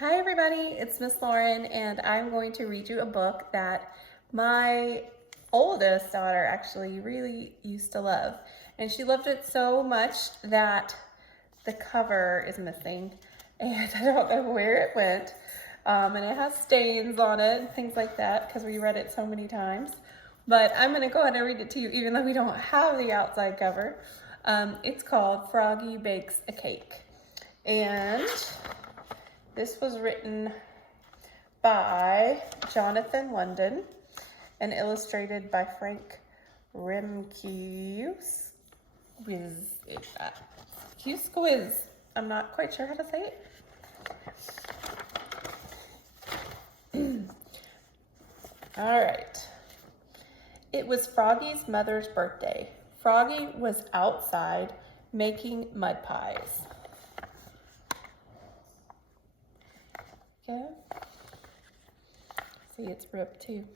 Hi everybody, it's Miss Lauren and I'm going to read you a book that my oldest daughter actually really used to love. And she loved it so much that the cover is missing and I don't know where it went. And it has stains on it and things like that because we read it so many times. But I'm going to go ahead and read it to you even though we don't have the outside cover. It's called Froggy Bakes a Cake. And this was written by Jonathan London and illustrated by Frank Remkes. I'm not quite sure how to say it. All right. It was Froggy's mother's birthday. Froggy was outside making mud pies. Okay. See, it's ripped too.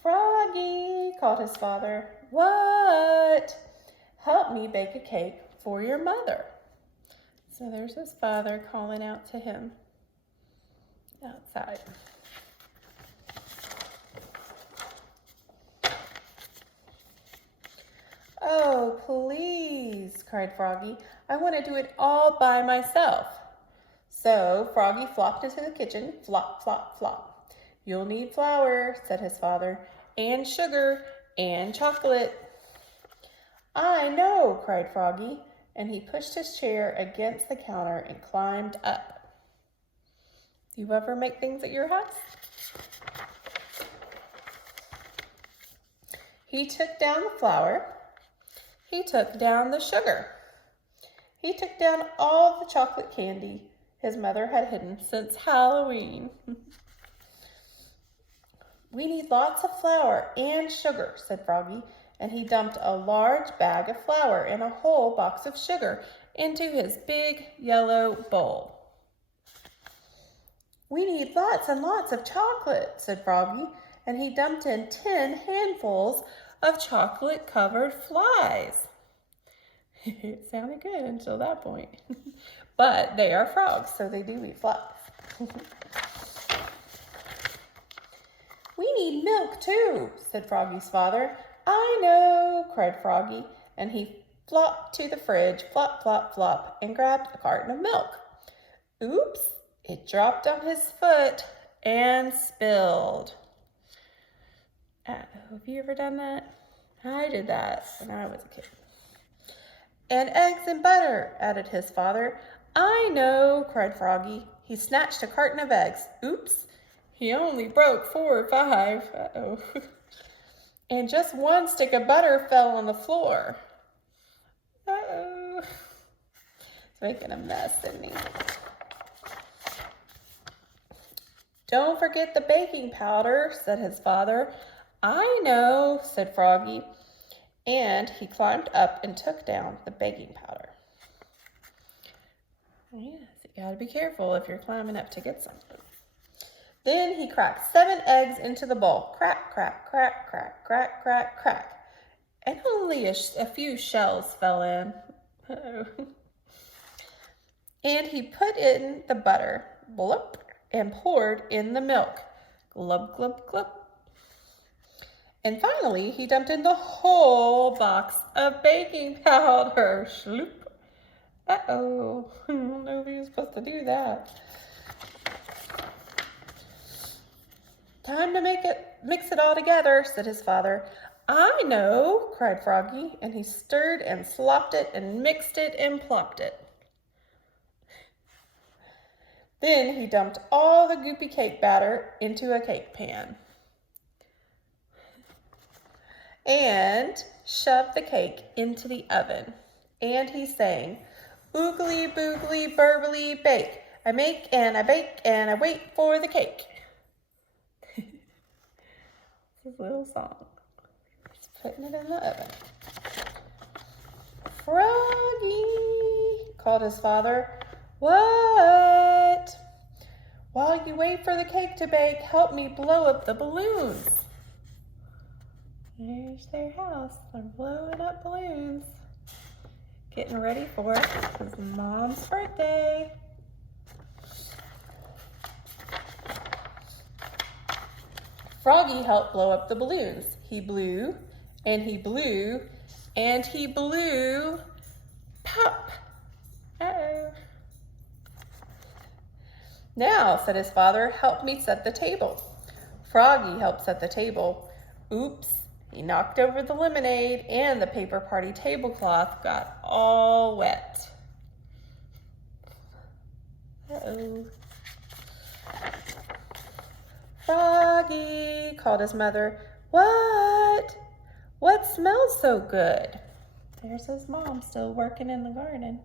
Froggy, called his father. What? Help me bake a cake for your mother. So there's his father calling out to him outside. Oh, please, cried Froggy. I want to do it all by myself. So Froggy flopped into the kitchen, flop, flop, flop. You'll need flour, said his father, and sugar, and chocolate. I know, cried Froggy, and he pushed his chair against the counter and climbed up. Do you ever make things at your house? He took down the flour. He took down the sugar. He took down all the chocolate candy his mother had hidden since Halloween. We need lots of flour and sugar, said Froggy, and he dumped a large bag of flour and a whole box of sugar into his big yellow bowl. We need lots and lots of chocolate, said Froggy, and he dumped in 10 handfuls of chocolate-covered flies. It sounded good until that point. But they are frogs, so they do eat flies. We need milk too, said Froggy's father. I know, cried Froggy, and he flopped to the fridge, flop, flop, flop, and grabbed a carton of milk. Oops, it dropped on his foot and spilled. Have you ever done that? I did that when I was a kid. And eggs and butter, added his father. I know, cried Froggy. He snatched a carton of eggs. Oops, he only broke 4 or 5. Uh-oh. And just 1 stick of butter fell on the floor. Uh-oh. It's making a mess, isn't he? Don't forget the baking powder, said his father. I know, said Froggy. And he climbed up and took down the baking powder. Yes, you gotta be careful if you're climbing up to get something. Then he cracked 7 eggs into the bowl. Crack, crack, crack, crack, crack, crack, crack. And only a few shells fell in. Uh-oh. And he put in the butter, blub, and poured in the milk. Glub, glub, glub. And finally, he dumped in the whole box of baking powder. Shloop. Uh-oh. I don't know if he was supposed to do that. Time to mix it all together, said his father. I know, cried Froggy, and he stirred and slopped it and mixed it and plopped it. Then he dumped all the goopy cake batter into a cake pan and shoved the cake into the oven. And he sang, oogly boogly burbly bake. I make and I bake and I wait for the cake. His little song. He's putting it in the oven. Froggy, called his father. What? While you wait for the cake to bake, help me blow up the balloons. There's their house. They're blowing up balloons. Getting ready for it. It's Mom's birthday. Froggy helped blow up the balloons. He blew, and he blew, and he blew. Pop! Uh-oh. Now, said his father, help me set the table. Froggy helped set the table. Oops, he knocked over the lemonade and the paper party tablecloth got all wet. Uh-oh. Froggy, called his mother. What? What smells so good? There's his mom still working in the garden.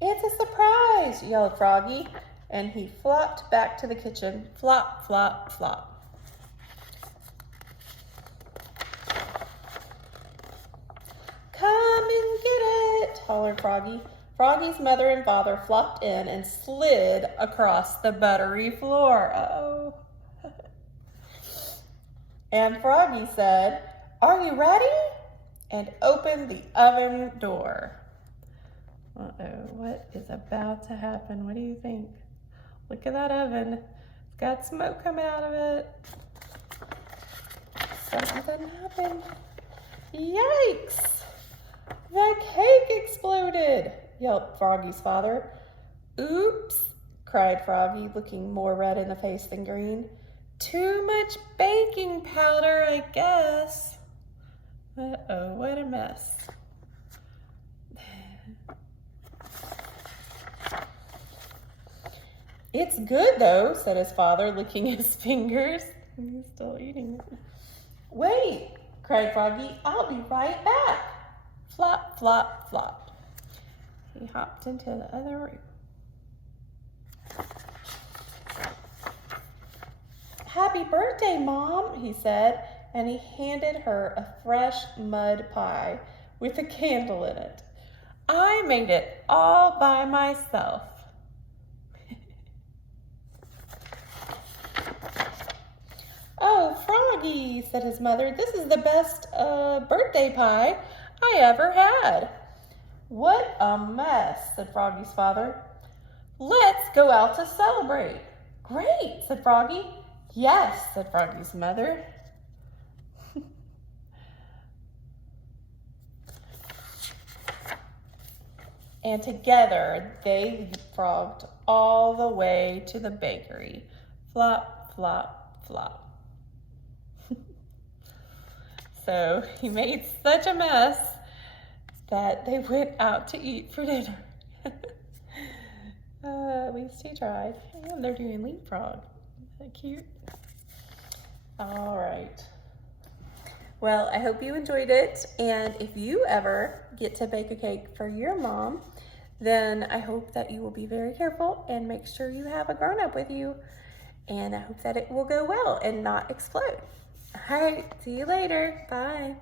It's a surprise, yelled Froggy, and he flopped back to the kitchen. Flop, flop, flop. Come and get it, hollered Froggy. Froggy's mother and father flopped in and slid across the buttery floor. Uh-oh. And Froggy said, "Are you ready?" and opened the oven door. Uh-oh, what is about to happen? What do you think? Look at that oven. It's got smoke coming out of it. Something happened. Yikes! The cake exploded, yelped Froggy's father. Oops, cried Froggy, looking more red in the face than green. Too much baking powder, I guess. Uh-oh, what a mess. It's good, though, said his father, licking his fingers. He's still eating it. Wait, cried Froggy, I'll be right back. Flop, flop, flop. He hopped into the other room. Happy birthday, Mom, he said, and he handed her a fresh mud pie with a candle in it. I made it all by myself. Oh, Froggy, said his mother, this is the best birthday pie I ever had. What a mess, said Froggy's father. Let's go out to celebrate. Great, said Froggy. Yes, said Froggy's mother. And together they leapfrogged all the way to the bakery. Flop, flop, flop. So he made such a mess that they went out to eat for dinner. At least he tried. And they're doing leapfrog. Isn't that cute? All right. Well, I hope you enjoyed it. And if you ever get to bake a cake for your mom, then I hope that you will be very careful and make sure you have a grown-up with you. And I hope that it will go well and not explode. All right, see you later. Bye.